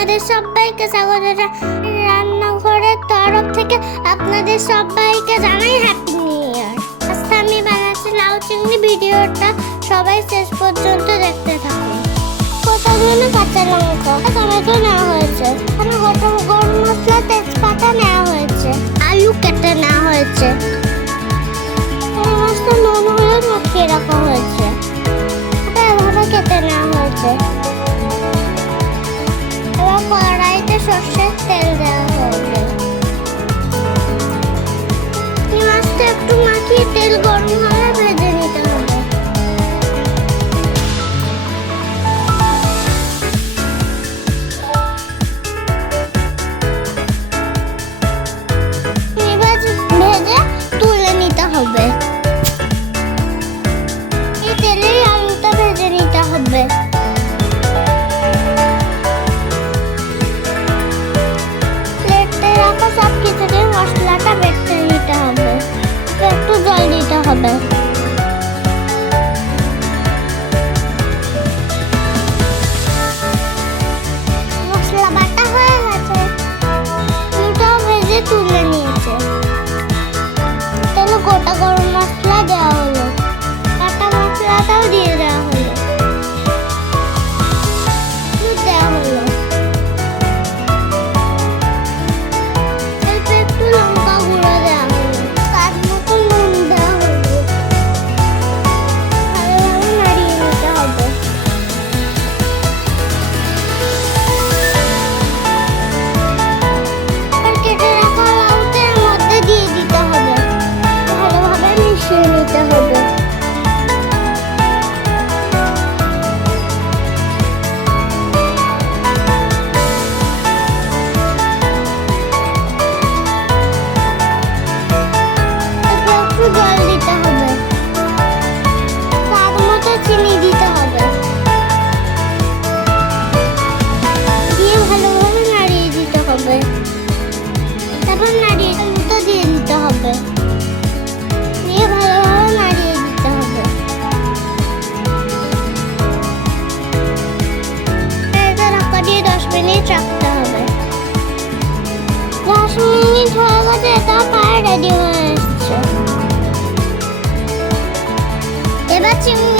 আপনাদের সবাইকে স্বাগত রান্নাঘরের তরফ থেকে। আপনাদের সবাইকে জানাই হ্যাপি নিউ ইয়ার। আজকে আমি বানাচ্ছি লাউ চিংড়ি। ভিডিওটা সবাই শেষ পর্যন্ত দেখতে থাকুন। কোথাও জন্য কাঁচা লঙ্কা, টমেটো নেওয়া হয়েছে, এখানে গোটা গরম মশলা, তেজপাতা নেওয়া হয়েছে, আলু কেটে নেওয়া হয়েছে, মাছটা নুন হলুদ মাখিয়ে রাখা হয়েছে, ওটা এভাবে কেটে নেওয়া হয়েছে। এবার কড়াইতে সর্ষের তেল দেওয়া হবে। এই মাছটা একটু মাখিয়ে তেল গরম হলে ভেজে নিতে হবে। এবার ভেজে তুলে নিতে হবে। এই তেলেই আলুটা ভেজে নিতে হবে। সব কিছুতে মশলাটা বেটে নিতে হবে। একটু জল দিতে হবে। মশলা বাটা হয়ে গেছে, আলুটাও ভেজে তুলে নিয়েছে। তাহলে গোটা গরম মশলা দেওয়া হলো, কাটা মশলাটাও দিয়ে দেওয়া হলো, দেওয়া হলো। লঙ্কা গুঁড়ো দেওয়া হলো, স্বাদ মতো নুন দেওয়া হলো। ভালোভাবে নাড়িয়ে নিতে হবে। এবার কেটে রাখা লাউটা এর মধ্যে দিয়ে দিতে হবে। ভালোভাবে মিশিয়ে নিতে হবে। জল দিতে হবে, স্বাদ মতো চিনি দিতে হবে, দিয়ে ভালোভাবে নাড়িয়ে দিতে হবে। তারপর নাড়িয়ে মতো দিয়ে দিতে হবে, দিয়ে ভালোভাবে নাড়িয়ে দিতে হবে। এটা ঢাকা দিয়ে 10 মিনিট রাখতে হবে। 10 মিনিট হয়ে গেছে, এটা প্রায় রেডি হয়ে এসছে। এবার চিংড়ি